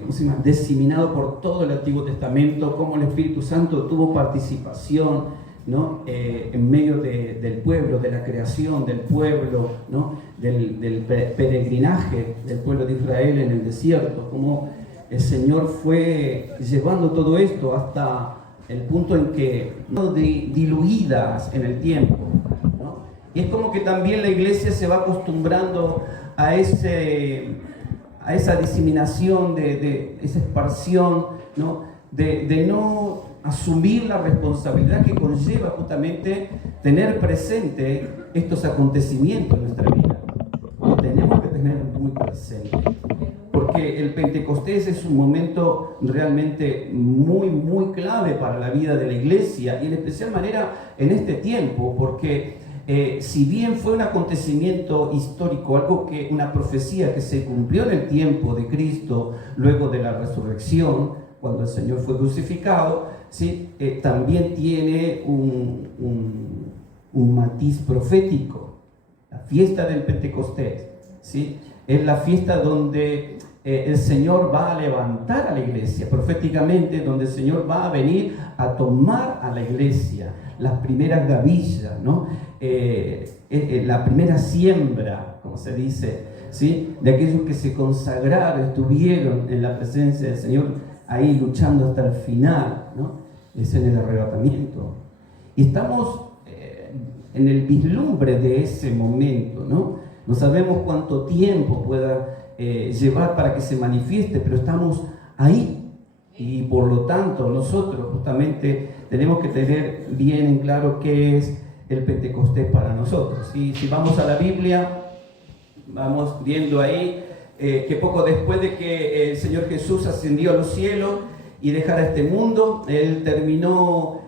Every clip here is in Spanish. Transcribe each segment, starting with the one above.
¿cómo se llama?, diseminado por todo el Antiguo Testamento, cómo el Espíritu Santo tuvo participación, ¿no?, en medio del pueblo, de la creación del pueblo, ¿no?, del peregrinaje del pueblo de Israel en el desierto, cómo el Señor fue llevando todo esto hasta el punto en que diluidas en el tiempo, ¿no? Y es como que también la iglesia se va acostumbrando a esa diseminación, de esa esparción, ¿no?, de no asumir la responsabilidad que conlleva justamente tener presente estos acontecimientos en nuestra vida. Lo tenemos que tener muy presente, porque el Pentecostés es un momento realmente muy, muy clave para la vida de la iglesia, y en especial manera en este tiempo, porque si bien fue un acontecimiento histórico, una profecía que se cumplió en el tiempo de Cristo, luego de la resurrección, cuando el Señor fue crucificado, ¿sí?, también tiene un matiz profético. La fiesta del Pentecostés, ¿sí?, es la fiesta donde el Señor va a levantar a la iglesia, proféticamente, donde el Señor va a venir a tomar a la iglesia, las primeras gavillas, ¿no?, la primera siembra, como se dice, ¿sí?, de aquellos que se consagraron, estuvieron en la presencia del Señor, ahí luchando hasta el final, ¿no? Es en el arrebatamiento. Y estamos en el vislumbre de ese momento, ¿no? No sabemos cuánto tiempo pueda llevar para que se manifieste, pero estamos ahí. Y por lo tanto, nosotros justamente tenemos que tener bien en claro qué es el Pentecostés para nosotros. Y si vamos a la Biblia, vamos viendo ahí que poco después de que el Señor Jesús ascendió a los cielos y dejara este mundo, Él terminó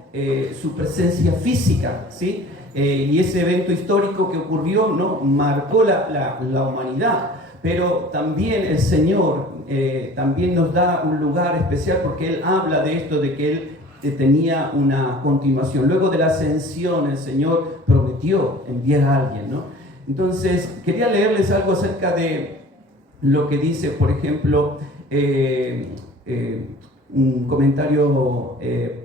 su presencia física, ¿sí? Y ese evento histórico que ocurrió, ¿no?, marcó la humanidad. Pero también el Señor también nos da un lugar especial, porque Él habla de esto, de que Él tenía una continuación. Luego de la ascensión, el Señor prometió enviar a alguien, ¿no? Entonces, quería leerles algo acerca de lo que dice, por ejemplo, un comentario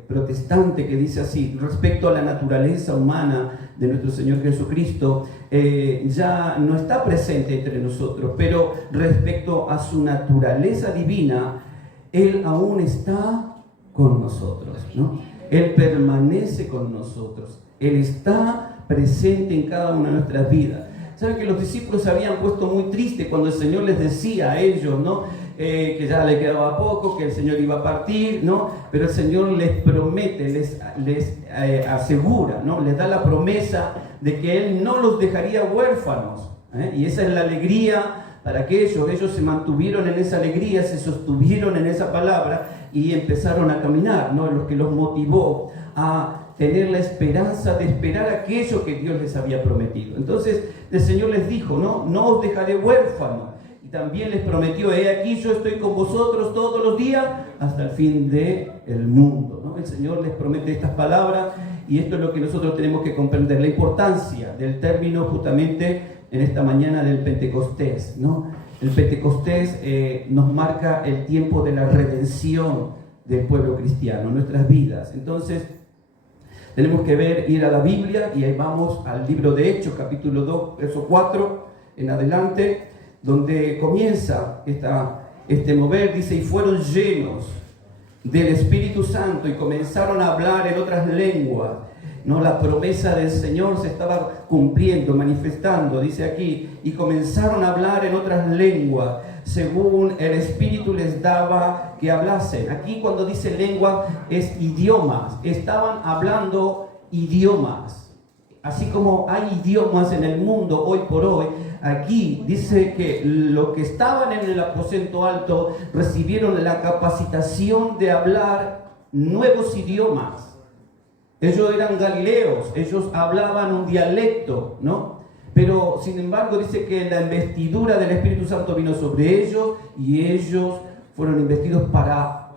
protestante que dice así: respecto a la naturaleza humana de nuestro Señor Jesucristo, ya no está presente entre nosotros, pero respecto a su naturaleza divina, Él aún está con nosotros, ¿no? Él permanece con nosotros, Él está presente en cada una de nuestras vidas. Saben que los discípulos se habían puesto muy tristes cuando el Señor les decía a ellos, ¿no?, que ya le quedaba poco, que el Señor iba a partir, ¿no? Pero el Señor les promete, les asegura, ¿no?, les da la promesa de que Él no los dejaría huérfanos, ¿eh? Y esa es la alegría para que ellos se mantuvieron en esa alegría, se sostuvieron en esa palabra y empezaron a caminar, ¿no? Lo que los motivó a tener la esperanza de esperar aquello que Dios les había prometido. Entonces el Señor les dijo, no os dejaré huérfanos. Y también les prometió: he aquí, yo estoy con vosotros todos los días hasta el fin del mundo, ¿no? El Señor les promete estas palabras, y esto es lo que nosotros tenemos que comprender, la importancia del término justamente en esta mañana del Pentecostés, ¿no? El Pentecostés nos marca el tiempo de la redención del pueblo cristiano, nuestras vidas. Entonces, tenemos que ir a la Biblia, y ahí vamos al libro de Hechos, capítulo 2, verso 4 en adelante, donde comienza este mover. Dice: y fueron llenos del Espíritu Santo y comenzaron a hablar en otras lenguas, ¿no? La promesa del Señor se estaba cumpliendo, manifestando, dice aquí, y comenzaron a hablar en otras lenguas, según el Espíritu les daba que hablasen. Aquí cuando dice lengua es idiomas, estaban hablando idiomas. Así como hay idiomas en el mundo hoy por hoy, aquí dice que los que estaban en el aposento alto recibieron la capacitación de hablar nuevos idiomas. Ellos eran galileos, ellos hablaban un dialecto, ¿no? Pero sin embargo dice que la investidura del Espíritu Santo vino sobre ellos, y ellos fueron investidos para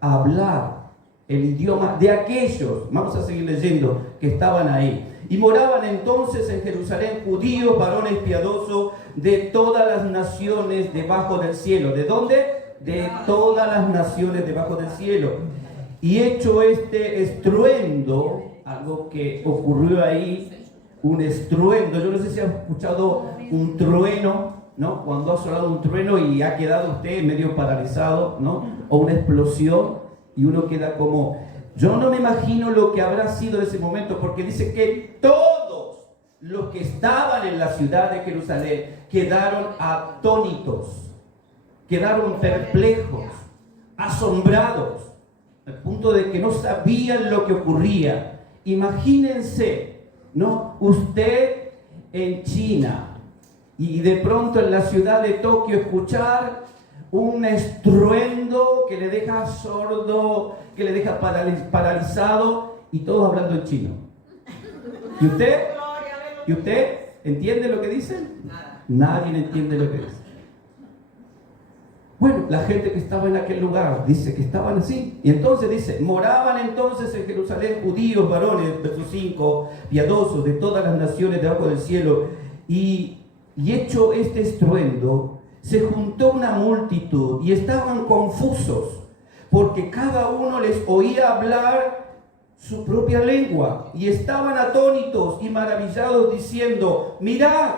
hablar el idioma de aquellos, vamos a seguir leyendo, que estaban ahí. Y moraban entonces en Jerusalén judíos, varones piadosos de todas las naciones debajo del cielo. ¿De dónde? de todas las naciones debajo del cielo. Y hecho este estruendo, algo que ocurrió ahí, un estruendo. Yo no sé si han escuchado un trueno, ¿no? Cuando ha sonado un trueno y ha quedado usted medio paralizado, ¿no? O una explosión y uno queda como... Yo no me imagino lo que habrá sido ese momento, porque dice que todos los que estaban en la ciudad de Jerusalén quedaron atónitos, quedaron perplejos, asombrados, al punto de que no sabían lo que ocurría. Imagínense, ¿no? Usted en China y de pronto en la ciudad de Tokio escuchar un estruendo que le deja sordo, que le deja paralizado, y todos hablando en chino. ¿Y usted entiende lo que dicen? Nadie entiende lo que dicen. Bueno, la gente que estaba en aquel lugar dice que estaban así. Y entonces dice, moraban entonces en Jerusalén judíos, varones, verso 5, piadosos de todas las naciones debajo del cielo. Y hecho este estruendo, se juntó una multitud y estaban confusos, porque cada uno les oía hablar su propia lengua. Y estaban atónitos y maravillados, diciendo, mirad,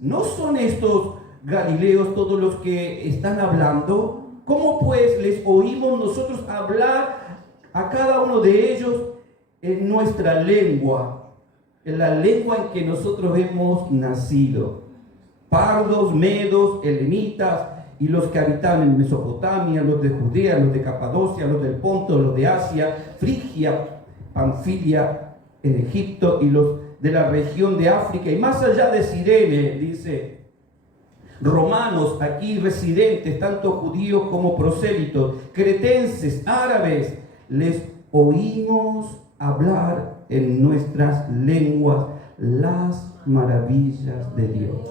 ¿no son estos Galileos todos los que están hablando? ¿Cómo pues les oímos nosotros hablar a cada uno de ellos en nuestra lengua, en la lengua en que nosotros hemos nacido? Pardos, medos, elamitas y los que habitaban en Mesopotamia, los de Judea, los de Capadocia, los del Ponto, los de Asia, Frigia, Panfilia, en Egipto, y los de la región de África y más allá de Cirene, dice, romanos aquí residentes, tanto judíos como prosélitos, cretenses, árabes, les oímos hablar en nuestras lenguas las maravillas de Dios.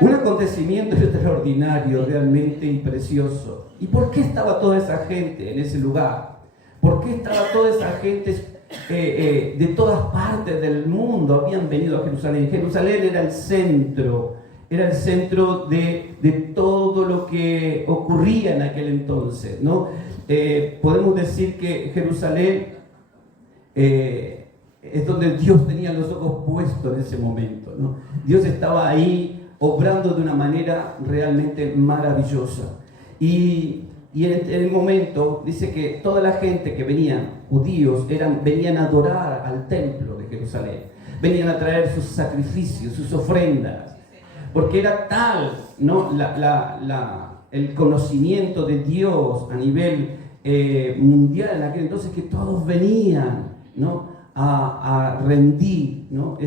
Un acontecimiento extraordinario, realmente y precioso. ¿Y por qué estaba toda esa gente en ese lugar? ¿Por qué estaba toda esa gente de todas partes del mundo? Habían venido a Jerusalén. Jerusalén era el centro de todo lo que ocurría en aquel entonces, ¿no? Podemos decir que Jerusalén es donde Dios tenía los ojos puestos en ese momento, ¿no? Dios estaba ahí obrando de una manera realmente maravillosa. Y en el momento dice que toda la gente que venía, judíos, venían a adorar al templo de Jerusalén, venían a traer sus sacrificios, sus ofrendas, porque era tal, ¿no? el conocimiento de Dios a nivel mundial en aquel entonces, que todos venían, ¿no? a rendir, ¿no?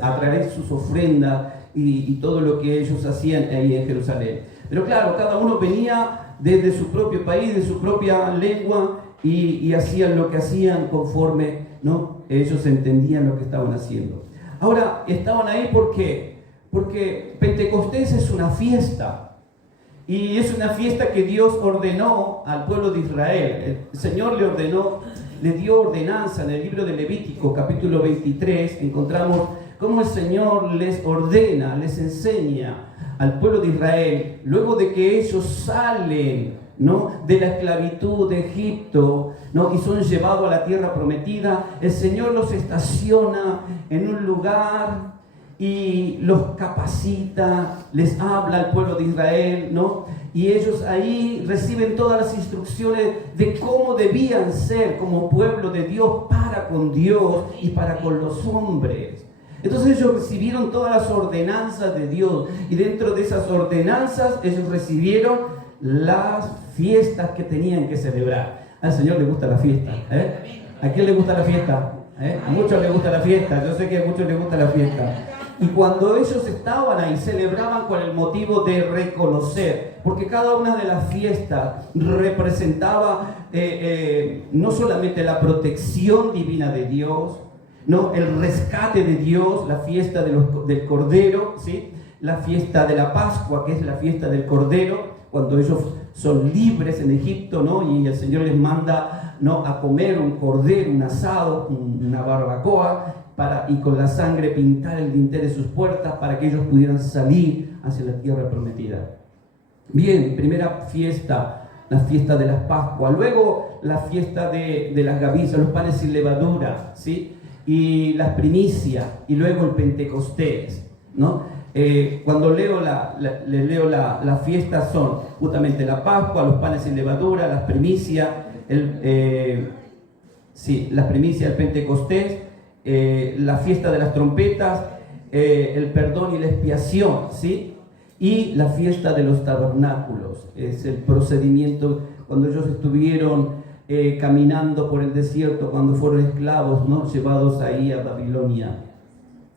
a traer sus ofrendas y todo lo que ellos hacían ahí en Jerusalén. Pero claro, cada uno venía desde su propio país, de su propia lengua, y hacían lo que hacían conforme, ¿no? Ellos entendían lo que estaban haciendo. Ahora, estaban ahí porque Pentecostés es una fiesta, y es una fiesta que Dios ordenó al pueblo de Israel. El Señor le dio ordenanza. En el libro de Levítico, capítulo 23, encontramos cómo el Señor les ordena, les enseña al pueblo de Israel, luego de que ellos salen, ¿no? de la esclavitud de Egipto, ¿no? y son llevados a la tierra prometida. El Señor los estaciona en un lugar y los capacita, les habla al pueblo de Israel, ¿no? Y ellos ahí reciben todas las instrucciones de cómo debían ser como pueblo de Dios para con Dios y para con los hombres. Entonces ellos recibieron todas las ordenanzas de Dios, y dentro de esas ordenanzas ellos recibieron las fiestas que tenían que celebrar. Al Señor le gusta la fiesta, ¿eh? ¿A quién le gusta la fiesta? A muchos les gusta la fiesta, yo sé que a muchos les gusta la fiesta. Y cuando ellos estaban ahí, celebraban con el motivo de reconocer, porque cada una de las fiestas representaba no solamente la protección divina de Dios, no, el rescate de Dios, la fiesta del Cordero, ¿sí? La fiesta de la Pascua, que es la fiesta del Cordero, cuando ellos son libres en Egipto, ¿no? Y el Señor les manda, ¿no? a comer un cordero, un asado, una barbacoa, y con la sangre pintar el dintel de sus puertas para que ellos pudieran salir hacia la tierra prometida. Bien, primera fiesta, la fiesta de las Pascuas. Luego la fiesta de las gavizas, los panes sin levadura, ¿sí? Y las primicias, y luego el Pentecostés, ¿no? Cuando leo las fiestas son justamente la Pascua, los panes sin levadura, las primicias, las primicias, el Pentecostés, la fiesta de las trompetas, el perdón y la expiación, ¿sí? Y la fiesta de los tabernáculos, es el procedimiento cuando ellos estuvieron caminando por el desierto, cuando fueron esclavos, ¿no? Llevados ahí a Babilonia.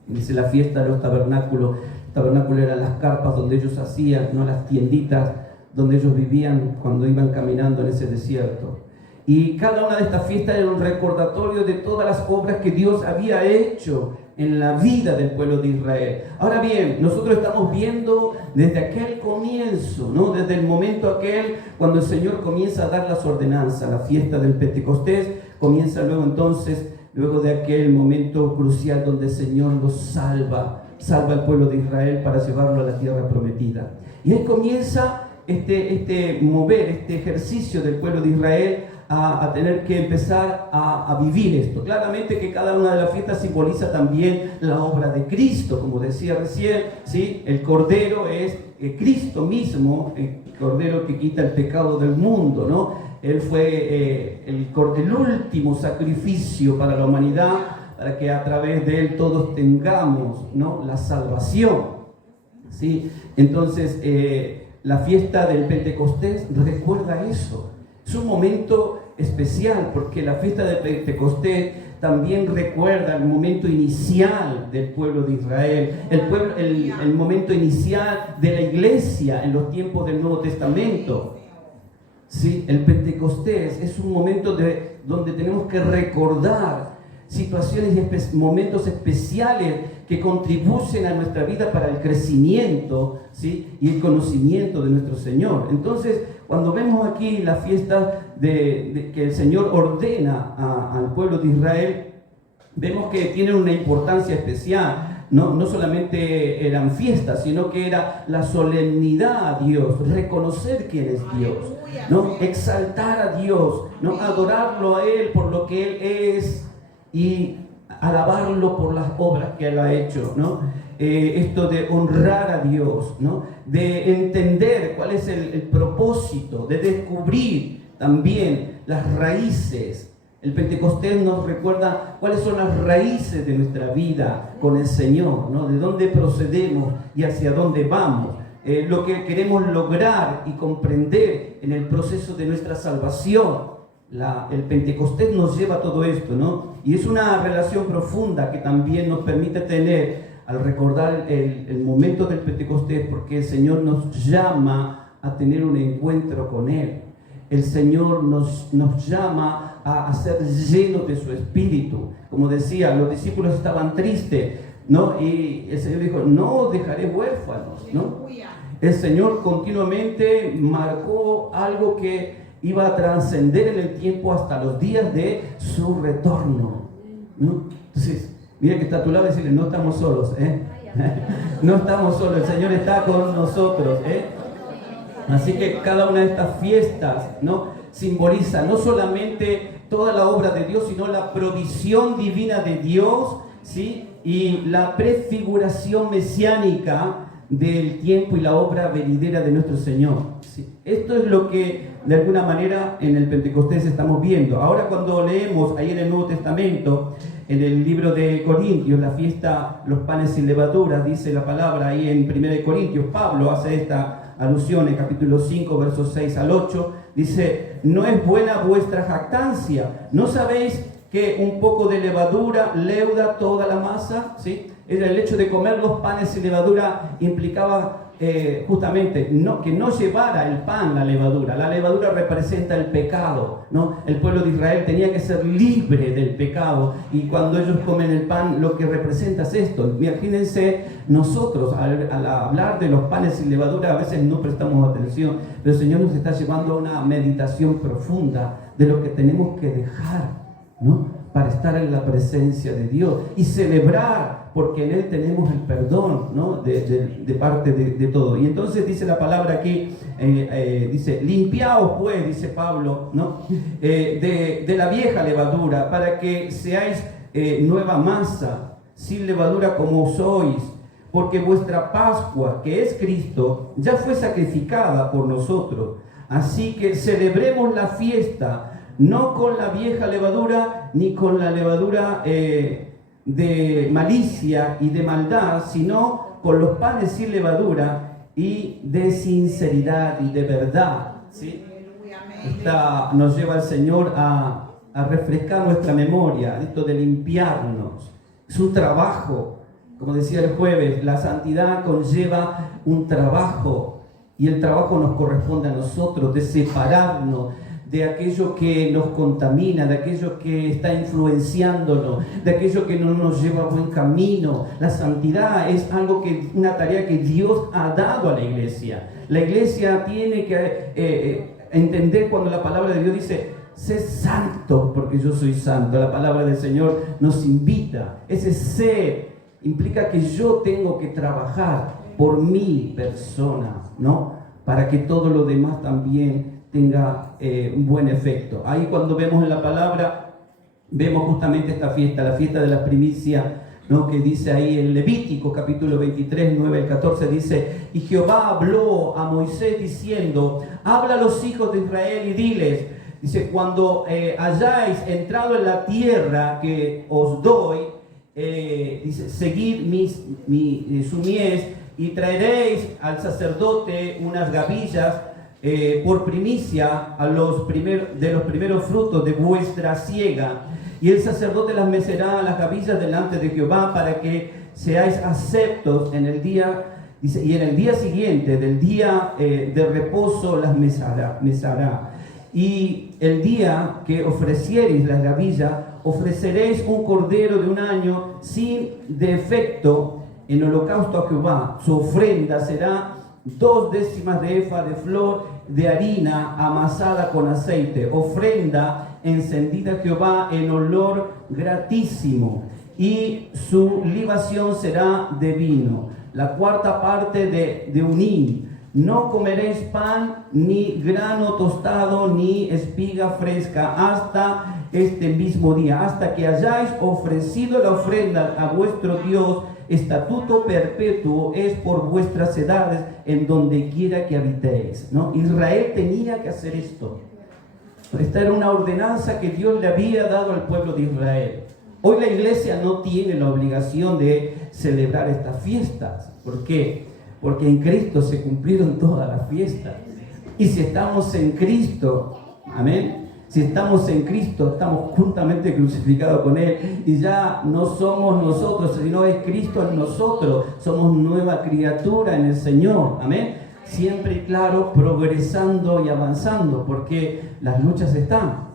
Dice la fiesta de los tabernáculos. Los tabernáculos eran las carpas donde ellos hacían, ¿no? Las tienditas donde ellos vivían cuando iban caminando en ese desierto. Y cada una de estas fiestas era un recordatorio de todas las obras que Dios había hecho en la vida del pueblo de Israel. Ahora bien, nosotros estamos viendo desde aquel comienzo, ¿no? Desde el momento aquel cuando el Señor comienza a dar las ordenanzas, la fiesta del Pentecostés, comienza luego entonces, luego de aquel momento crucial donde el Señor los salva al pueblo de Israel para llevarlo a la tierra prometida. Y ahí comienza este mover, este ejercicio del pueblo de Israel a tener que empezar a vivir esto. Claramente que cada una de las fiestas simboliza también la obra de Cristo, como decía recién, ¿sí? El Cordero es Cristo mismo, el Cordero que quita el pecado del mundo, ¿no? Él fue el último sacrificio para la humanidad, para que a través de Él todos tengamos, ¿no? La salvación, ¿sí? Entonces, la fiesta del Pentecostés recuerda eso. Es un momento especial porque la fiesta de Pentecostés también recuerda el momento inicial del pueblo de Israel, el momento inicial de la iglesia en los tiempos del Nuevo Testamento. Sí, el Pentecostés es un momento donde tenemos que recordar situaciones y momentos especiales que contribuyen a nuestra vida para el crecimiento, ¿sí? Y el conocimiento de nuestro Señor. Entonces, cuando vemos aquí la fiesta que el Señor ordena al pueblo de Israel, vemos que tienen una importancia especial. No solamente eran fiestas, sino que era la solemnidad a Dios, reconocer quién es Dios, ¿no? Exaltar a Dios, ¿no? Adorarlo a Él por lo que Él es y alabarlo por las obras que Él ha hecho, ¿no? Esto de honrar a Dios, ¿no? De entender cuál es el propósito, de descubrir también las raíces. El Pentecostés nos recuerda cuáles son las raíces de nuestra vida con el Señor, ¿no? De dónde procedemos y hacia dónde vamos. Lo que queremos lograr y comprender en el proceso de nuestra salvación. El Pentecostés nos lleva a todo esto, ¿no? Y es una relación profunda que también nos permite tener al recordar el momento del Pentecostés, porque el Señor nos llama a tener un encuentro con Él. El Señor nos llama a ser llenos de su Espíritu. Como decía, los discípulos estaban tristes, ¿no? Y el Señor dijo, no os dejaré huérfanos, ¿no? El Señor continuamente marcó algo que iba a trascender en el tiempo hasta los días de su retorno, ¿no? Entonces, mira que está a tu lado y decirle, no estamos solos, ¿eh? No estamos solos, el Señor está con nosotros, ¿eh? Así que cada una de estas fiestas, ¿no? Simboliza no solamente toda la obra de Dios, sino la provisión divina de Dios, ¿sí? Y la prefiguración mesiánica del tiempo y la obra venidera de nuestro Señor, ¿sí? Esto es lo que de alguna manera en el Pentecostés estamos viendo. Ahora cuando leemos ahí en el Nuevo Testamento, en el libro de Corintios, la fiesta, los panes sin levadura, dice la palabra ahí en 1 Corintios, Pablo hace esta alusión en capítulo 5, versos 6 al 8, dice, no es buena vuestra jactancia, ¿no sabéis que un poco de levadura leuda toda la masa? ¿Sí? El hecho de comer los panes sin levadura implicaba justamente que no llevara el pan la levadura. La levadura representa el pecado, ¿no? El pueblo de Israel tenía que ser libre del pecado, y cuando ellos comen el pan, lo que representa es esto. Imagínense, nosotros al hablar de los panes sin levadura a veces no prestamos atención, pero el Señor nos está llevando a una meditación profunda de lo que tenemos que dejar, ¿no? para estar en la presencia de Dios y celebrar, porque en Él tenemos el perdón, ¿no? de parte de todo. Y entonces dice la palabra aquí, dice, limpiaos pues, dice Pablo, ¿no? De la vieja levadura, para que seáis nueva masa, sin levadura como sois, porque vuestra Pascua, que es Cristo, ya fue sacrificada por nosotros. Así que celebremos la fiesta, no con la vieja levadura, ni con la levadura de malicia y de maldad, sino con los panes sin levadura y de sinceridad y de verdad. ¿Sí? Nos lleva el Señor a refrescar nuestra memoria, esto de limpiarnos. Es un trabajo. Como decía el jueves, la santidad conlleva un trabajo, y el trabajo nos corresponde a nosotros, de separarnos de aquello que nos contamina, de aquello que está influenciándonos, de aquello que no nos lleva a buen camino. La santidad es una tarea que Dios ha dado a la iglesia. La iglesia tiene que entender cuando la palabra de Dios dice: sé santo porque yo soy santo. La palabra del Señor nos invita. Ese ser implica que yo tengo que trabajar por mi persona, ¿no? Para que todo lo demás también tenga un buen efecto. Ahí cuando vemos en la palabra, vemos justamente esta fiesta, la fiesta de la primicia, ¿no? Que dice ahí en Levítico capítulo 23, 9 al 14, dice: y Jehová habló a Moisés diciendo: habla a los hijos de Israel y diles, dice, cuando hayáis entrado en la tierra que os doy, dice, seguid su mies, y traeréis al sacerdote unas gavillas por primicia de los primeros frutos de vuestra siega, y el sacerdote las mecerá a las gavillas delante de Jehová, para que seáis aceptos en el día, dice, y en el día siguiente del día de reposo las mesará. Y el día que ofreciereis las gavillas, ofreceréis un cordero de un año sin defecto en holocausto a Jehová. Su ofrenda será 2/10 de efa de flor de harina amasada con aceite, ofrenda encendida a Jehová en olor gratísimo, y su libación será de vino, la cuarta parte de un hin. No comeréis pan, ni grano tostado, ni espiga fresca, hasta este mismo día, hasta que hayáis ofrecido la ofrenda a vuestro Dios. Estatuto perpetuo es por vuestras edades en donde quiera que habitéis, ¿no? Israel tenía que hacer esto. Esta era una ordenanza que Dios le había dado al pueblo de Israel. Hoy la iglesia no tiene la obligación de celebrar estas fiestas. ¿Por qué? Porque en Cristo se cumplieron todas las fiestas. Y si estamos en Cristo, amén, si estamos en Cristo, estamos juntamente crucificados con Él, y ya no somos nosotros, sino es Cristo en nosotros. Somos nueva criatura en el Señor, amén. Siempre y claro, progresando y avanzando, porque las luchas están,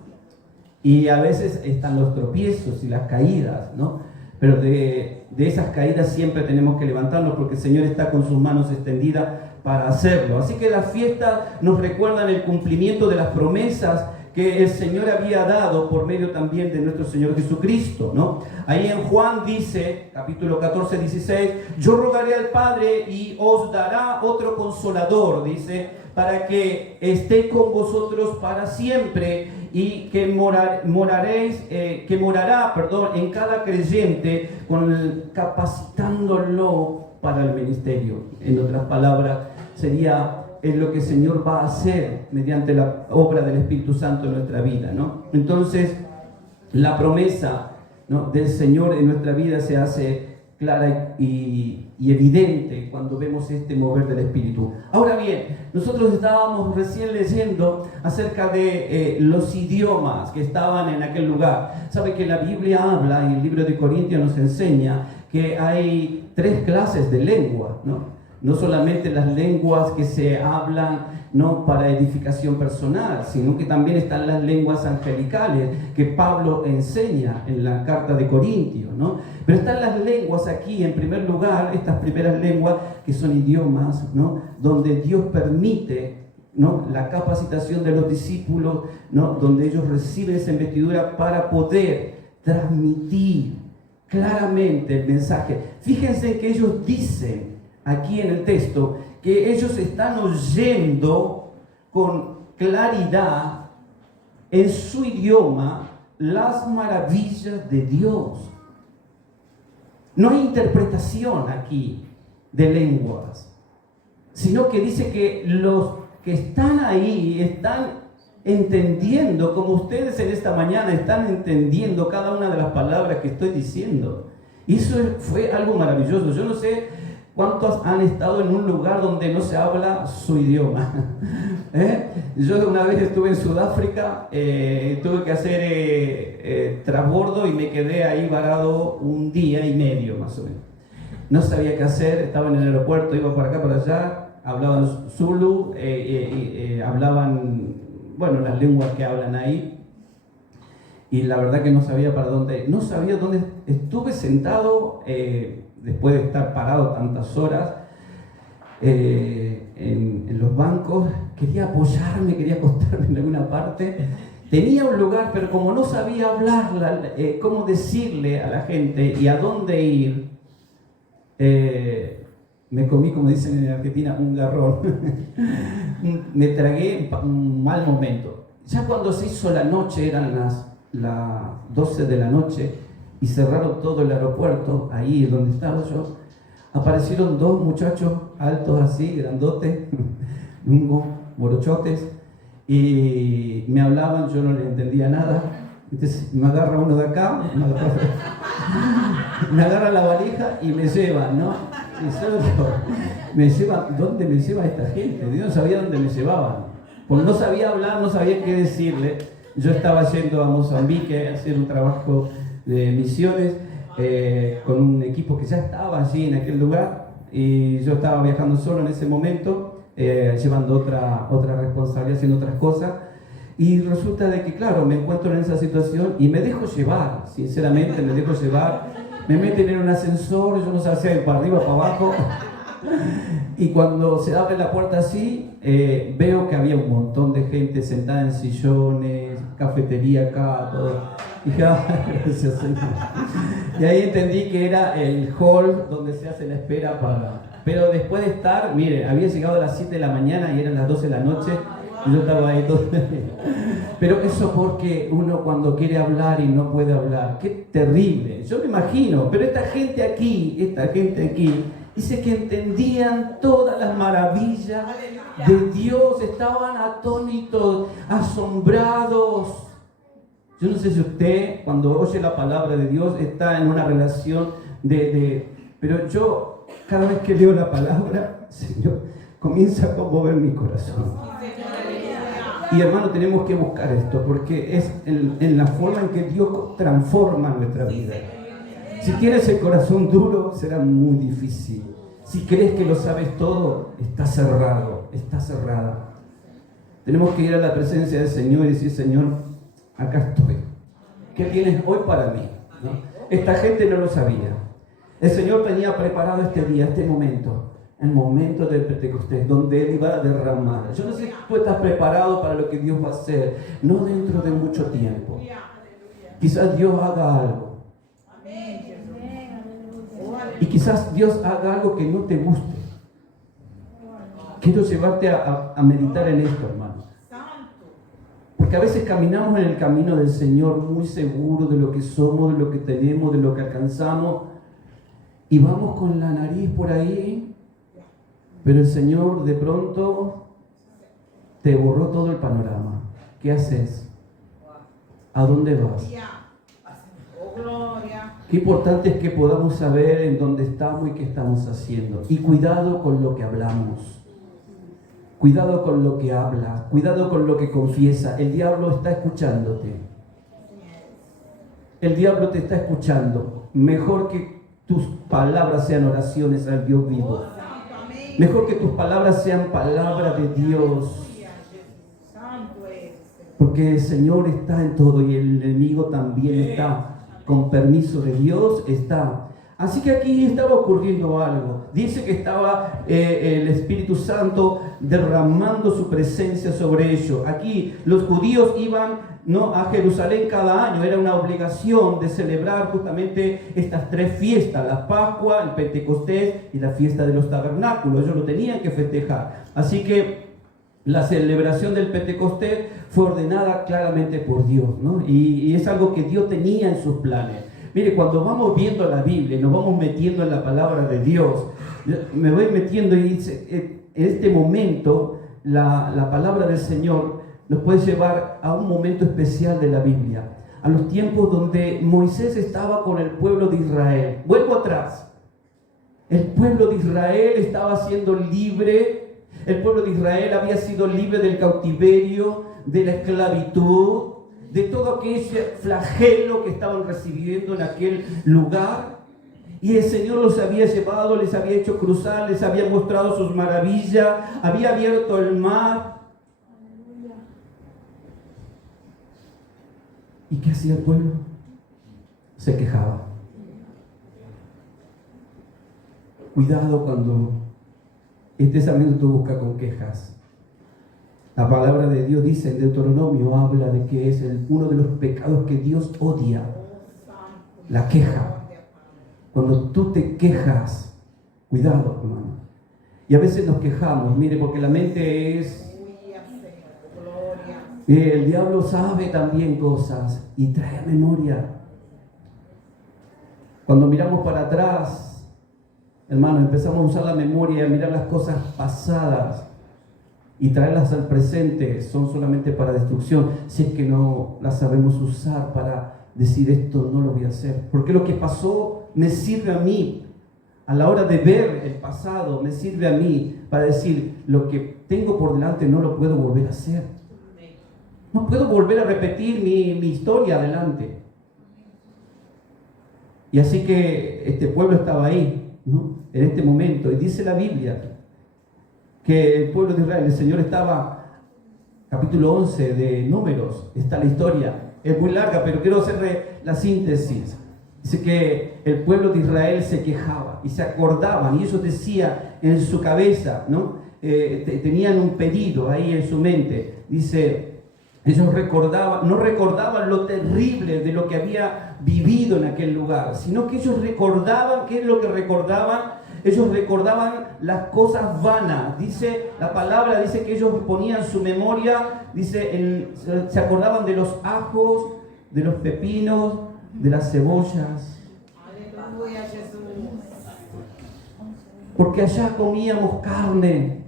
y a veces están los tropiezos y las caídas, ¿no? Pero de esas caídas siempre tenemos que levantarnos, porque el Señor está con sus manos extendidas para hacerlo. Así que las fiestas nos recuerdan el cumplimiento de las promesas que el Señor había dado por medio también de nuestro Señor Jesucristo, ¿no? Ahí en Juan dice, capítulo 14, 16, yo rogaré al Padre y os dará otro consolador, dice, para que esté con vosotros para siempre, y que morará en cada creyente, capacitándolo para el ministerio. En otras palabras, es lo que el Señor va a hacer mediante la obra del Espíritu Santo en nuestra vida, ¿no? Entonces, la promesa, ¿no?, del Señor en nuestra vida se hace clara y evidente cuando vemos este mover del Espíritu. Ahora bien, nosotros estábamos recién leyendo acerca de los idiomas que estaban en aquel lugar. Sabe que la Biblia habla, y el libro de Corintios nos enseña, que hay 3 clases de lengua, ¿no? No solamente las lenguas que se hablan, no para edificación personal, sino que también están las lenguas angelicales que Pablo enseña en la carta de Corintios, ¿no? Pero están las lenguas aquí, en primer lugar, estas primeras lenguas que son idiomas, ¿no?, donde Dios permite, ¿no?, la capacitación de los discípulos, ¿no?, donde ellos reciben esa investidura para poder transmitir claramente el mensaje. Fíjense que ellos dicen aquí en el texto que ellos están oyendo con claridad en su idioma las maravillas de Dios. No hay interpretación aquí de lenguas, sino que dice que los que están ahí están entendiendo, como ustedes en esta mañana están entendiendo cada una de las palabras que estoy diciendo. Y eso fue algo maravilloso. Yo no sé cuántos han estado en un lugar donde no se habla su idioma. Yo una vez estuve en Sudáfrica, tuve que hacer transbordo y me quedé ahí varado un día y medio más o menos. No sabía qué hacer, estaba en el aeropuerto, iba para acá, para allá, hablaban Zulu, hablaban, bueno, las lenguas que hablan ahí, y la verdad que no sabía para dónde, no sabía dónde. Estuve sentado, después de estar parado tantas horas, en los bancos, quería apoyarme, quería acostarme en alguna parte. Tenía un lugar, pero como no sabía hablar, cómo decirle a la gente y a dónde ir, me comí, como dicen en Argentina, un garrón. Me tragué un mal momento. Ya cuando se hizo la noche, eran las 12 de la noche, y cerraron todo el aeropuerto, ahí donde estaba yo, aparecieron dos muchachos altos así, grandotes, morochotes, y me hablaban, yo no les entendía nada. Entonces me agarra uno de acá, me agarra la valija y me lleva, ¿no? Y solo me lleva, ¿dónde me lleva esta gente? Yo no sabía dónde me llevaban, porque no sabía hablar, no sabía qué decirle. Yo estaba yendo a Mozambique a hacer un trabajo de misiones con un equipo que ya estaba allí en aquel lugar, y yo estaba viajando solo en ese momento, llevando otra responsabilidad, haciendo otras cosas. Y resulta de que, claro, me encuentro en esa situación y me dejo llevar, sinceramente me dejo llevar. Me meten en un ascensor, yo no sé si para arriba o para abajo. Y cuando se abre la puerta así, veo que había un montón de gente sentada en sillones, cafetería acá, todo. Y dije, gracias, Señor. Y ahí entendí que era el hall donde se hace la espera para... Pero después de estar, mire, había llegado a las 7 de la mañana y eran las 12 de la noche. Y yo estaba ahí todo. Pero eso porque uno cuando quiere hablar y no puede hablar, qué terrible. Yo me imagino, pero esta gente aquí, dice que entendían todas las maravillas de Dios, estaban atónitos, asombrados. Yo no sé si usted, cuando oye la palabra de Dios, está en una relación pero yo, cada vez que leo la palabra, Señor, comienza a conmover mi corazón. Y hermano, tenemos que buscar esto, porque es en la forma en que Dios transforma nuestra vida. Si tienes el corazón duro, será muy difícil. Si crees que lo sabes todo, está cerrado, está cerrada. Tenemos que ir a la presencia del Señor y decir, Señor, acá estoy. ¿Qué tienes hoy para mí? ¿No? Esta gente no lo sabía. El Señor tenía preparado este día, este momento. El momento del Pentecostés, donde Él iba a derramar. Yo no sé si tú estás preparado para lo que Dios va a hacer, no dentro de mucho tiempo. Quizás Dios haga algo. Y quizás Dios haga algo que no te guste. Quiero llevarte a meditar en esto, hermano. Porque a veces caminamos en el camino del Señor muy seguros de lo que somos, de lo que tenemos, de lo que alcanzamos. Y vamos con la nariz por ahí. Pero el Señor de pronto te borró todo el panorama. ¿Qué haces? ¿A dónde vas? Qué importante es que podamos saber en dónde estamos y qué estamos haciendo. Y cuidado con lo que hablamos. Cuidado con lo que hablas. Cuidado con lo que confiesa. El diablo está escuchándote. El diablo te está escuchando. Mejor que tus palabras sean oraciones al Dios vivo. Mejor que tus palabras sean palabras de Dios. Porque el Señor está en todo y el enemigo también está. Con permiso de Dios está. Así que aquí estaba ocurriendo algo. Dice que estaba el Espíritu Santo derramando su presencia sobre ellos. Aquí los judíos iban, ¿no?, a Jerusalén cada año. Era una obligación de celebrar justamente estas 3 fiestas: la Pascua, el Pentecostés y la fiesta de los tabernáculos. Ellos lo tenían que festejar. Así que la celebración del Pentecostés fue ordenada claramente por Dios, ¿no? Y es algo que Dios tenía en sus planes. Mire, cuando vamos viendo la Biblia y nos vamos metiendo en la palabra de Dios, me voy metiendo y dice, en este momento la palabra del Señor nos puede llevar a un momento especial de la Biblia, a los tiempos donde Moisés estaba con el pueblo de Israel. Vuelvo atrás. El pueblo de Israel estaba siendo libre. El pueblo de Israel había sido libre del cautiverio, de la esclavitud, de todo aquel flagelo que estaban recibiendo en aquel lugar. Y el Señor los había llevado, les había hecho cruzar, les había mostrado sus maravillas, había abierto el mar. ¿Y qué hacía el pueblo? Se quejaba. Cuidado cuando estés abriendo tu boca con quejas. La palabra de Dios dice en Deuteronomio, habla de que es uno de los pecados que Dios odia, la queja. Cuando tú te quejas, cuidado, hermano. Y a veces nos quejamos, mire, porque la mente es... El diablo sabe también cosas y trae a memoria. Cuando miramos para atrás, hermano, empezamos a usar la memoria y a mirar las cosas pasadas y traerlas al presente. Son solamente para destrucción, si es que no las sabemos usar para decir esto no lo voy a hacer, porque lo que pasó me sirve a mí. A la hora de ver el pasado me sirve a mí para decir lo que tengo por delante no lo puedo volver a hacer, no puedo volver a repetir mi historia adelante. Y así que este pueblo estaba ahí, ¿no?, en este momento. Y dice la Biblia que el pueblo de Israel, el Señor estaba, capítulo 11 de Números, está la historia, es muy larga, pero quiero hacerle la síntesis. Dice que el pueblo de Israel se quejaba y se acordaban, y ellos decían en su cabeza, ¿no? Tenían un pedido ahí en su mente. Dice, ellos no recordaban lo terrible de lo que había vivido en aquel lugar, sino que ellos recordaban. ¿Qué es lo que recordaban? Ellos recordaban las cosas vanas. Dice la palabra, dice que ellos ponían su memoria, dice, se acordaban de los ajos, de los pepinos, de las cebollas. Aleluya, Jesús. Porque allá comíamos carne,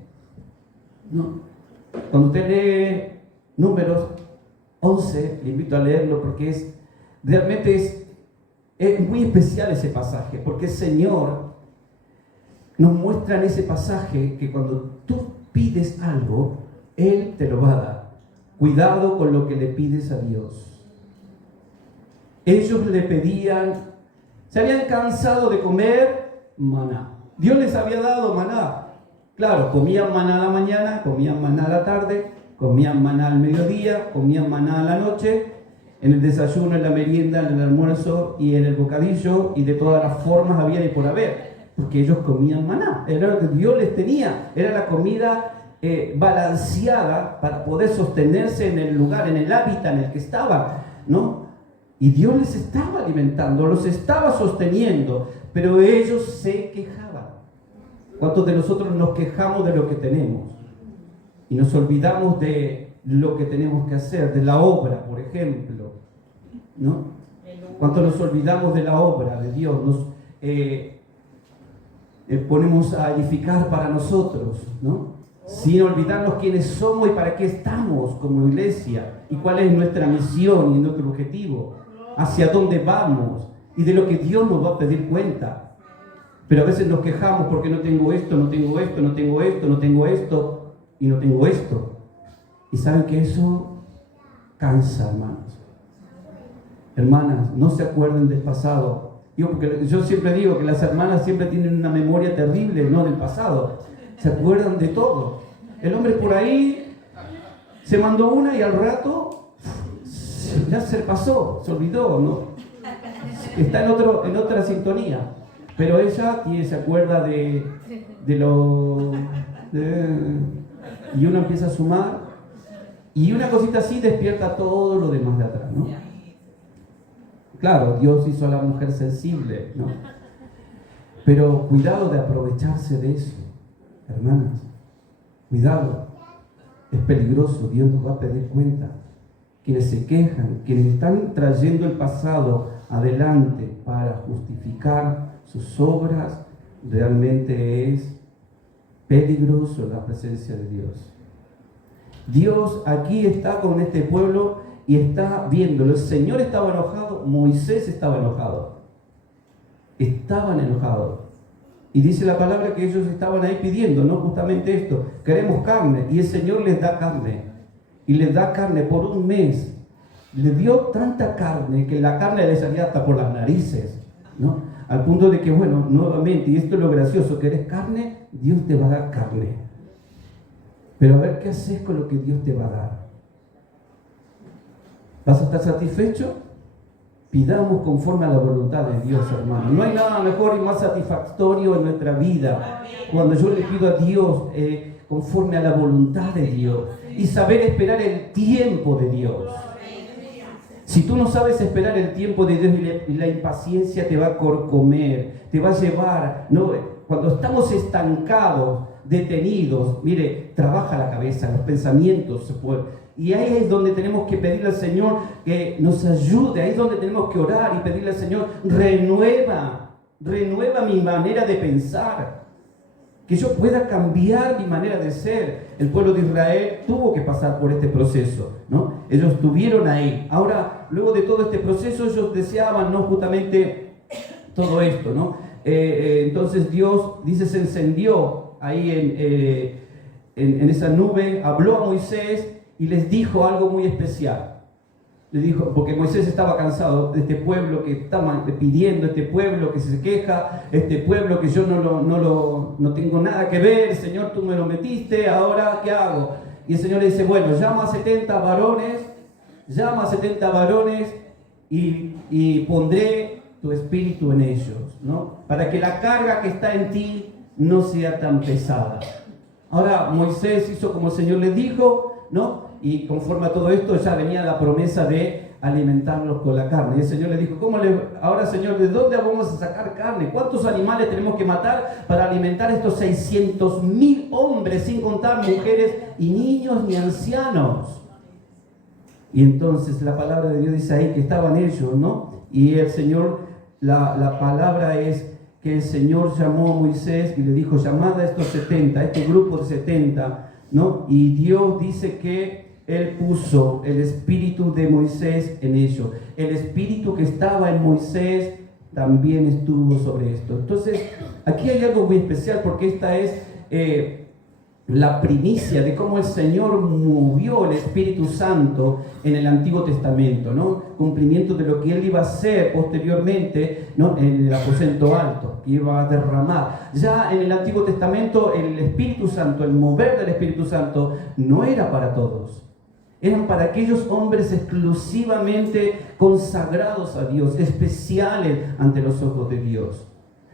¿no? Cuando usted lee Números 11, le invito a leerlo porque realmente es muy especial ese pasaje, porque el Señor nos muestra en ese pasaje que cuando tú pides algo, Él te lo va a dar. Cuidado con lo que le pides a Dios. Ellos le pedían, se habían cansado de comer maná. Dios les había dado maná. Claro, comían maná a la mañana, comían maná a la tarde, comían maná al mediodía, comían maná a la noche, en el desayuno, en la merienda, en el almuerzo y en el bocadillo, y de todas las formas había y por haber. Porque ellos comían maná, era lo que Dios les tenía, era la comida balanceada para poder sostenerse en el lugar, en el hábitat en el que estaban, ¿no? Y Dios les estaba alimentando, los estaba sosteniendo, pero ellos se quejaban. ¿Cuántos de nosotros nos quejamos de lo que tenemos? Y nos olvidamos de lo que tenemos que hacer, de la obra, por ejemplo, ¿no? ¿Cuántos nos olvidamos de la obra de Dios? Nos ponemos a edificar para nosotros, ¿no? Sin olvidarnos quiénes somos y para qué estamos como iglesia, y cuál es nuestra misión y nuestro objetivo, hacia dónde vamos y de lo que Dios nos va a pedir cuenta. Pero a veces nos quejamos porque no tengo esto, no tengo esto, no tengo esto, no tengo esto y no tengo esto. Y saben que eso cansa, hermanos. Hermanas, no se acuerden del pasado. Porque yo siempre digo que las hermanas siempre tienen una memoria terrible, no del pasado. Se acuerdan de todo. El hombre por ahí se mandó una y al rato ya se pasó, se olvidó, ¿no? Está en otra sintonía. Pero ella se acuerda de lo... y uno empieza a sumar, y una cosita así despierta todo lo demás de atrás, ¿no? Claro, Dios hizo a la mujer sensible, ¿no? Pero cuidado de aprovecharse de eso, hermanas. Cuidado, es peligroso, Dios nos va a pedir cuenta. Quienes se quejan, quienes están trayendo el pasado adelante para justificar sus obras, realmente es peligroso la presencia de Dios. Dios aquí está con este pueblo y está viéndolo. El Señor estaba enojado, Moisés estaba enojado. Estaban enojados. Y dice la palabra que ellos estaban ahí pidiendo, ¿no? Justamente esto, queremos carne. Y el Señor les da carne. Y les da carne por un mes. Les dio tanta carne que la carne les salía hasta por las narices, ¿no? Al punto de que, bueno, nuevamente, y esto es lo gracioso, ¿querés carne? Dios te va a dar carne. Pero a ver qué haces con lo que Dios te va a dar. ¿Vas a estar satisfecho? Pidamos conforme a la voluntad de Dios, hermano. No hay nada mejor y más satisfactorio en nuestra vida cuando yo le pido a Dios conforme a la voluntad de Dios y saber esperar el tiempo de Dios. Si tú no sabes esperar el tiempo de Dios y la impaciencia te va a corcomer, te va a llevar, ¿no? Cuando estamos estancados, detenidos, mire, trabaja la cabeza, los pensamientos se pueden. Y ahí es donde tenemos que pedirle al Señor que nos ayude, ahí es donde tenemos que orar y pedirle al Señor, renueva mi manera de pensar, que yo pueda cambiar mi manera de ser. El pueblo de Israel tuvo que pasar por este proceso, ¿no? Ellos estuvieron ahí. Ahora, luego de todo este proceso, ellos deseaban, ¿no? Justamente todo esto, ¿no? Entonces Dios, dice, se encendió ahí en esa nube, habló a Moisés y les dijo algo muy especial. Le dijo, porque Moisés estaba cansado de este pueblo que está pidiendo, este pueblo que se queja, este pueblo que yo no tengo nada que ver, Señor, tú me lo metiste, ahora ¿qué hago? Y el Señor le dice, bueno, llama a 70 varones y pondré tu espíritu en ellos, ¿no? Para que la carga que está en ti no sea tan pesada. Ahora Moisés hizo como el Señor le dijo, ¿no? Y conforme a todo esto ya venía la promesa de alimentarlos con la carne. Y el Señor le dijo, ahora Señor, ¿de dónde vamos a sacar carne? ¿Cuántos animales tenemos que matar para alimentar estos 600,000 hombres, sin contar mujeres y niños ni ancianos? Y entonces la palabra de Dios dice ahí que estaban ellos, ¿no? Y el Señor, la palabra es que el Señor llamó a Moisés y le dijo, llamad a estos 70, a este grupo de 70, ¿no? Y Dios dice que Él puso el espíritu de Moisés en ellos. El espíritu que estaba en Moisés también estuvo sobre esto. Entonces, aquí hay algo muy especial porque esta es la primicia de cómo el Señor movió el Espíritu Santo en el Antiguo Testamento, ¿no? Cumplimiento de lo que Él iba a hacer posteriormente, ¿no? En el aposento alto, que iba a derramar. Ya en el Antiguo Testamento el Espíritu Santo, el mover del Espíritu Santo no era para todos. Eran para aquellos hombres exclusivamente consagrados a Dios, especiales ante los ojos de Dios.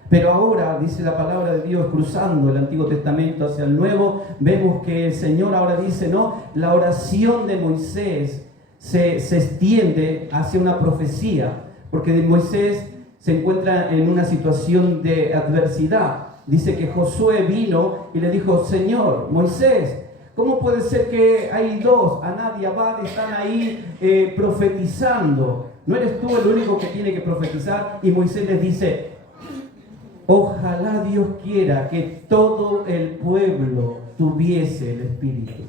Pero ahora, dice la palabra de Dios, cruzando el Antiguo Testamento hacia el Nuevo, vemos que el Señor ahora dice, ¿no? La oración de Moisés se extiende hacia una profecía, porque Moisés se encuentra en una situación de adversidad. Dice que Josué vino y le dijo, Señor, Moisés, ¿cómo puede ser que hay dos, Anad y Abad, están ahí profetizando? ¿No eres tú el único que tiene que profetizar? Y Moisés les dice, ojalá Dios quiera que todo el pueblo tuviese el Espíritu.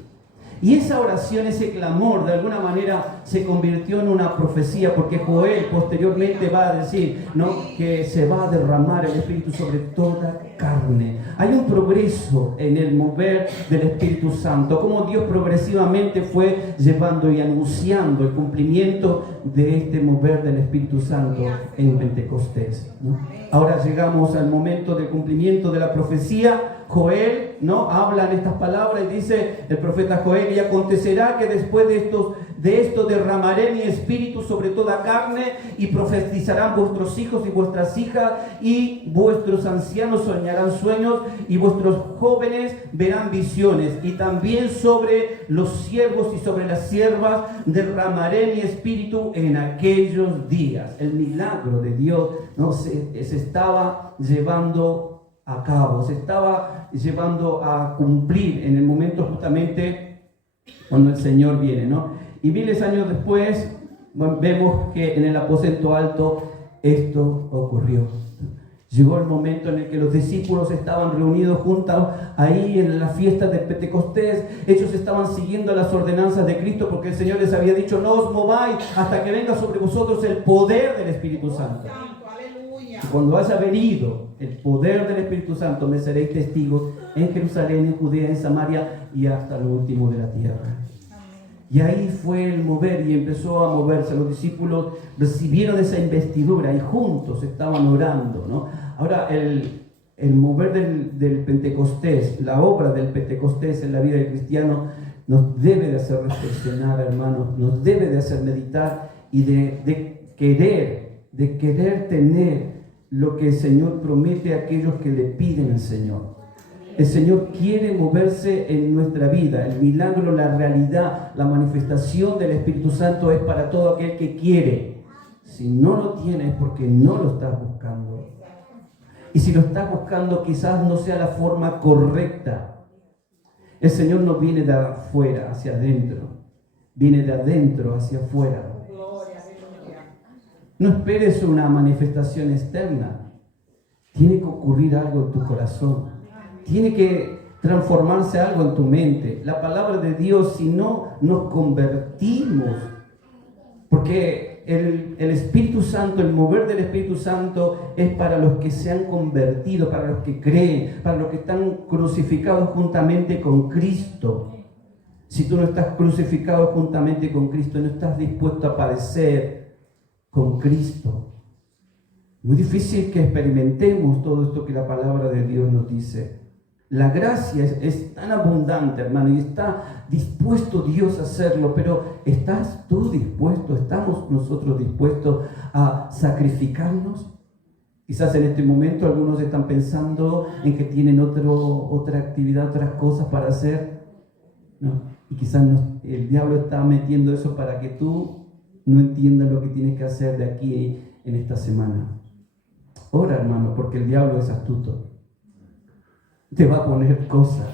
Y esa oración, ese clamor, de alguna manera se convirtió en una profecía, porque Joel posteriormente va a decir, ¿no?, que se va a derramar el Espíritu sobre toda carne. Hay un progreso en el mover del Espíritu Santo, como Dios progresivamente fue llevando y anunciando el cumplimiento de este mover del Espíritu Santo en Pentecostés, ¿no? Ahora llegamos al momento del cumplimiento de la profecía. Joel, ¿no?, habla en estas palabras y dice el profeta Joel, y acontecerá que después de de esto derramaré mi espíritu sobre toda carne, y profetizarán vuestros hijos y vuestras hijas, y vuestros ancianos soñarán sueños, y vuestros jóvenes verán visiones, y también sobre los siervos y sobre las siervas derramaré mi espíritu en aquellos días. El milagro de Dios no se estaba llevando a cabo, se estaba llevando a cumplir en el momento justamente cuando el Señor viene, ¿no? Y miles de años después, bueno, vemos que en el aposento alto esto ocurrió. Llegó el momento en el que los discípulos estaban reunidos juntos ahí en la fiesta de Pentecostés. Ellos estaban siguiendo las ordenanzas de Cristo porque el Señor les había dicho: no os mováis hasta que venga sobre vosotros el poder del Espíritu Santo. Y cuando haya venido el poder del Espíritu Santo, me seréis testigos en Jerusalén, en Judea, en Samaria y hasta lo último de la tierra. Y ahí fue el mover y empezó a moverse. Los discípulos recibieron esa investidura y juntos estaban orando, ¿no? Ahora, el mover del Pentecostés, la obra del Pentecostés en la vida del cristiano, nos debe de hacer reflexionar, hermanos, nos debe de hacer meditar y de querer tener lo que el Señor promete a aquellos que le piden al Señor. El Señor quiere moverse en nuestra vida. El milagro, la realidad, la manifestación del Espíritu Santo es para todo aquel que quiere. Si no lo tienes es porque no lo estás buscando. Y si lo estás buscando, quizás no sea la forma correcta. El Señor no viene de afuera hacia adentro, viene de adentro hacia afuera. No esperes una manifestación externa. Tiene que ocurrir algo en tu corazón. Tiene que transformarse algo en tu mente. La palabra de Dios, si no nos convertimos, porque el Espíritu Santo, el mover del Espíritu Santo es para los que se han convertido, para los que creen, para los que están crucificados juntamente con Cristo. Si tú no estás crucificado juntamente con Cristo, no estás dispuesto a padecer con Cristo. Muy difícil que experimentemos todo esto que la palabra de Dios nos dice. La gracia es tan abundante, hermano, y está dispuesto Dios a hacerlo, pero ¿estás tú dispuesto? ¿Estamos nosotros dispuestos a sacrificarnos? Quizás en este momento algunos están pensando en que tienen otra actividad, otras cosas para hacer, ¿no? Y quizás el diablo está metiendo eso para que tú no entiendas lo que tienes que hacer de aquí en esta semana. Ora, hermano, porque el diablo es astuto. Te va a poner cosas.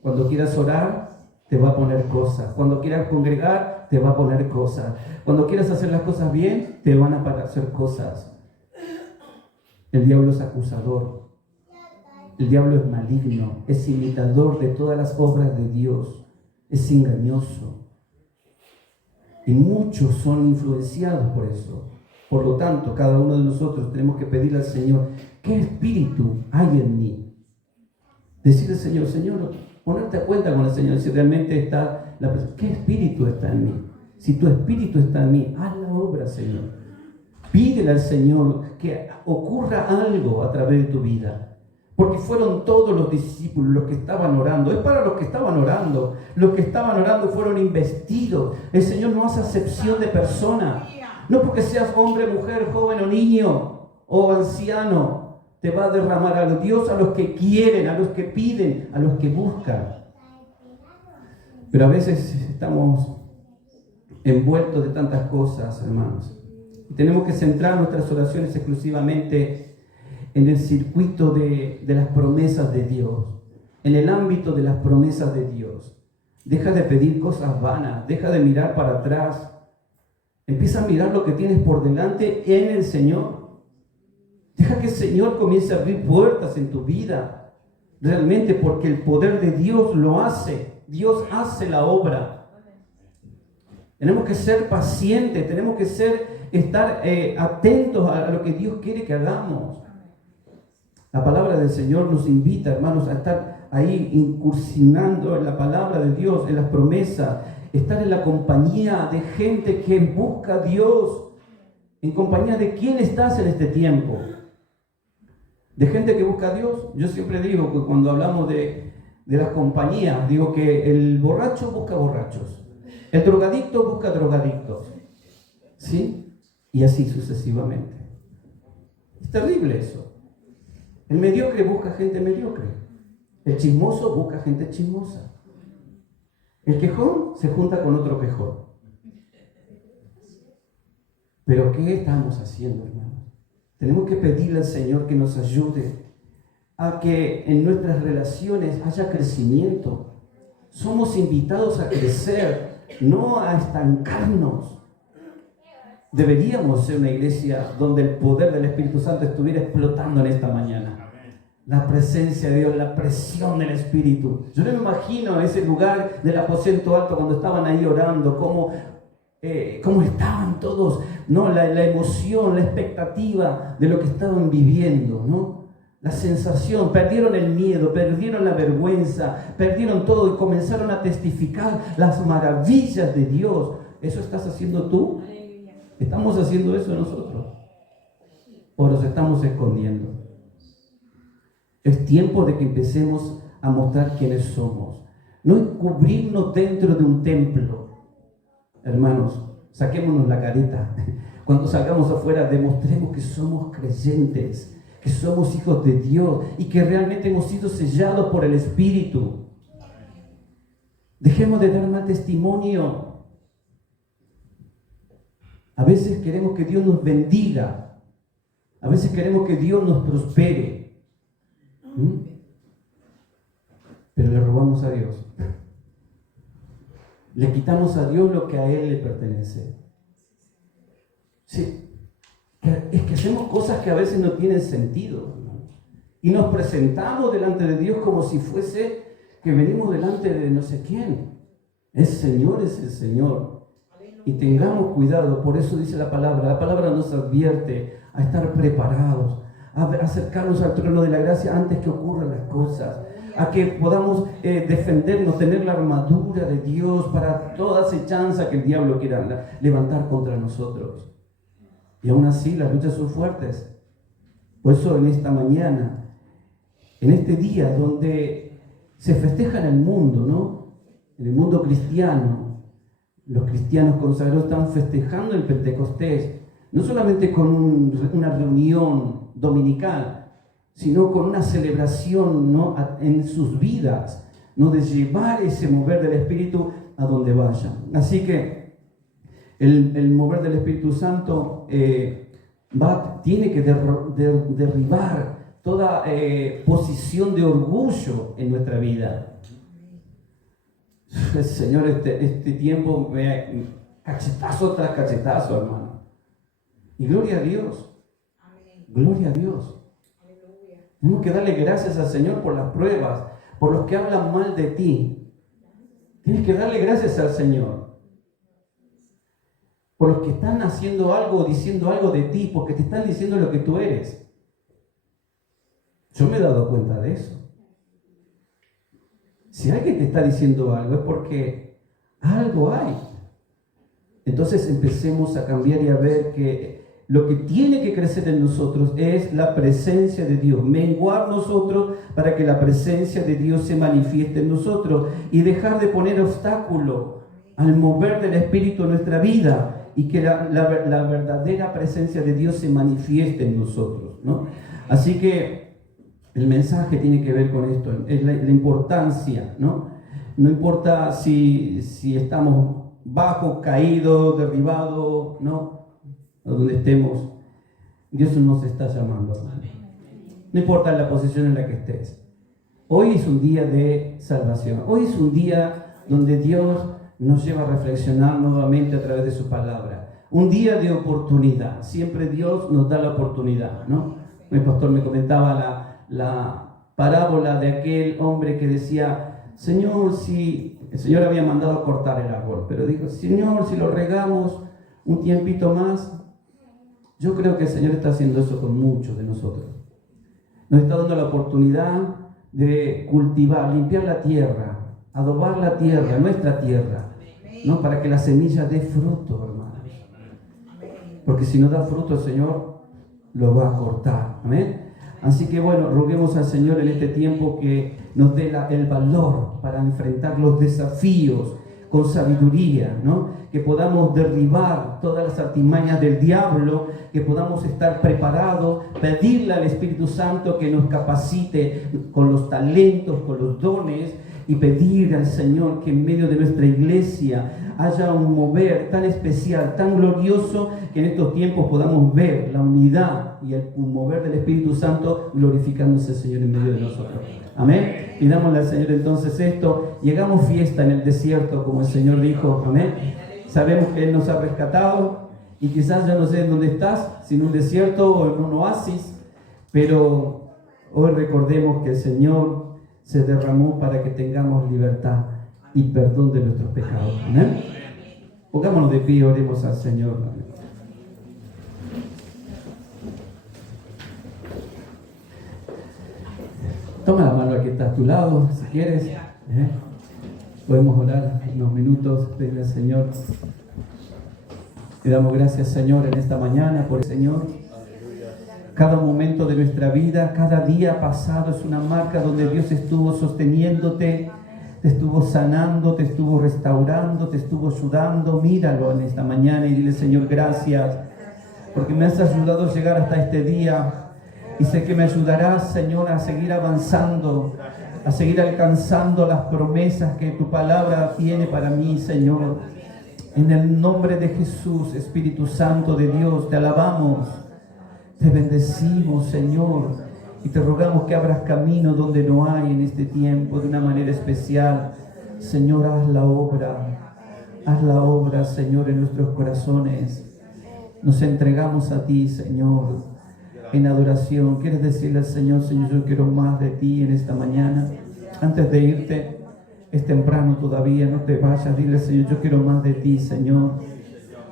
Cuando quieras orar, te va a poner cosas. Cuando quieras congregar, te va a poner cosas. Cuando quieras hacer las cosas bien, te van a hacer cosas. El diablo es acusador. El diablo es maligno. Es imitador de todas las obras de Dios. Es engañoso. Y muchos son influenciados por eso. Por lo tanto, cada uno de nosotros tenemos que pedirle al Señor: ¿qué espíritu hay en mí? Decirle al Señor: Señor, ponerte a cuenta con el Señor si realmente está ¿qué espíritu está en mí? Si tu espíritu está en mí, haz la obra, Señor. Pídele al Señor que ocurra algo a través de tu vida. Porque fueron todos los discípulos los que estaban orando. Es para los que estaban orando. Los que estaban orando fueron investidos. El Señor no hace acepción de persona. No porque seas hombre, mujer, joven o niño o anciano te va a derramar a Dios, a los que quieren, a los que piden, a los que buscan. Pero a veces estamos envueltos de tantas cosas, hermanos. Y tenemos que centrar nuestras oraciones exclusivamente en el circuito de las promesas de Dios, en el ámbito de las promesas de Dios. Deja de pedir cosas vanas, deja de mirar para atrás. Empieza a mirar lo que tienes por delante en el Señor. Deja que el Señor comience a abrir puertas en tu vida, realmente, porque el poder de Dios lo hace. Dios hace la obra. Tenemos que ser pacientes, tenemos que estar atentos a lo que Dios quiere que hagamos. La palabra del Señor nos invita, hermanos, a estar ahí incursionando en la palabra de Dios, en las promesas, estar en la compañía de gente que busca a Dios. ¿En compañía de quién estás en este tiempo? ¿De gente que busca a Dios? Yo siempre digo que cuando hablamos de las compañías, digo que el borracho busca borrachos. El drogadicto busca drogadictos, ¿sí? Y así sucesivamente. Es terrible eso. El mediocre busca gente mediocre. El chismoso busca gente chismosa. El quejón se junta con otro quejón. Pero ¿qué estamos haciendo, hermanos? Tenemos que pedirle al Señor que nos ayude a que en nuestras relaciones haya crecimiento. Somos invitados a crecer, no a estancarnos. Deberíamos ser una iglesia donde el poder del Espíritu Santo estuviera explotando en esta mañana. La presencia de Dios, la presión del Espíritu. Yo no me imagino ese lugar del aposento alto cuando estaban ahí orando, cómo estaban todos, ¿no? La emoción, la expectativa de lo que estaban viviendo, ¿no? La sensación, perdieron el miedo, perdieron la vergüenza, perdieron todo y comenzaron a testificar las maravillas de Dios. ¿Eso estás haciendo tú? ¿Estamos haciendo eso nosotros? ¿O nos estamos escondiendo? Es tiempo de que empecemos a mostrar quiénes somos. No encubrirnos dentro de un templo. Hermanos, saquémonos la careta. Cuando salgamos afuera, demostremos que somos creyentes, que somos hijos de Dios y que realmente hemos sido sellados por el Espíritu. Dejemos de dar mal testimonio. A veces queremos que Dios nos bendiga. A veces queremos que Dios nos prospere. Pero le robamos a Dios. Le quitamos a Dios lo que a Él le pertenece. Sí. Es que hacemos cosas que a veces no tienen sentido, ¿no? Y nos presentamos delante de Dios como si fuese que venimos delante de no sé quién. El Señor es el Señor. Y tengamos cuidado, por eso dice la palabra nos advierte a estar preparados, a acercarnos al trono de la gracia antes que ocurran las cosas, a que podamos defendernos, tener la armadura de Dios para toda acechanza que el diablo quiera levantar contra nosotros. Y aún así las luchas son fuertes. Por eso en esta mañana, en este día donde se festeja en el mundo, ¿no? En el mundo cristiano, los cristianos consagrados están festejando el Pentecostés, no solamente con una reunión dominical, sino con una celebración, ¿no? En sus vidas, ¿no? De llevar ese mover del Espíritu a donde vayan. Así que el mover del Espíritu Santo tiene que derribar toda posición de orgullo en nuestra vida. Señor, este tiempo, cachetazo tras cachetazo, hermano. Y gloria a Dios. Gloria a Dios. Tenemos que darle gracias al Señor por las pruebas, por los que hablan mal de ti. Tienes que darle gracias al Señor. Por los que están haciendo algo o diciendo algo de ti, porque te están diciendo lo que tú eres. Yo me he dado cuenta de eso. Si alguien te está diciendo algo es porque algo hay. Entonces empecemos a cambiar y a ver que lo que tiene que crecer en nosotros es la presencia de Dios. Menguar nosotros para que la presencia de Dios se manifieste en nosotros y dejar de poner obstáculo al mover del Espíritu en nuestra vida y que la verdadera presencia de Dios se manifieste en nosotros, ¿no? Así que el mensaje tiene que ver con esto, es la importancia, ¿no? No importa si estamos bajos, caídos, derribados, ¿no? O donde estemos, Dios nos está llamando, hermano. No importa la posición en la que estés. Hoy es un día de salvación. Hoy es un día donde Dios nos lleva a reflexionar nuevamente a través de su palabra. Un día de oportunidad. Siempre Dios nos da la oportunidad, ¿no? El pastor me comentaba la parábola de aquel hombre que decía: Señor, si el Señor había mandado a cortar el árbol, pero dijo: Señor, si lo regamos un tiempito más. Yo creo que el Señor está haciendo eso con muchos de nosotros. Nos está dando la oportunidad de cultivar, limpiar la tierra, adobar la tierra, nuestra tierra, ¿no? Para que la semilla dé fruto, hermanos. Porque si no da fruto, el Señor lo va a cortar. Amén. Así que bueno, roguemos al Señor en este tiempo que nos dé el valor para enfrentar los desafíos con sabiduría, ¿no? Que podamos derribar todas las artimañas del diablo, que podamos estar preparados, pedirle al Espíritu Santo que nos capacite con los talentos, con los dones, y pedir al Señor que en medio de nuestra iglesia haya un mover tan especial, tan glorioso, que en estos tiempos podamos ver la unidad y el mover del Espíritu Santo glorificándose, Señor, en medio de nosotros. Amén. Pidámosle al Señor entonces esto, y hagamos fiesta en el desierto, como el Señor dijo. Amén. Sabemos que Él nos ha rescatado, y quizás ya no sé en dónde estás, si en un desierto o en un oasis, pero hoy recordemos que el Señor se derramó para que tengamos libertad y perdón de nuestros pecados. Amén. Pongámonos de pie, oremos al Señor. Amén. Toma la mano al que está a tu lado, si quieres. Podemos orar unos minutos, pedirle al Señor. Le damos gracias, Señor, en esta mañana por el Señor. Cada momento de nuestra vida, cada día pasado es una marca donde Dios estuvo sosteniéndote, te estuvo sanando, te estuvo restaurando, te estuvo ayudando. Míralo en esta mañana y dile: Señor, gracias, porque me has ayudado a llegar hasta este día. Y sé que me ayudarás, Señor, a seguir avanzando, a seguir alcanzando las promesas que tu palabra tiene para mí, Señor. En el nombre de Jesús, Espíritu Santo de Dios, te alabamos, te bendecimos, Señor, y te rogamos que abras camino donde no hay en este tiempo de una manera especial. Señor, haz la obra, Señor, en nuestros corazones. Nos entregamos a ti, Señor, en adoración. ¿Quieres decirle al Señor: Señor, yo quiero más de ti en esta mañana? Antes de irte, es temprano todavía, no te vayas. Dile: Señor, yo quiero más de ti, Señor.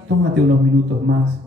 Tómate unos minutos más.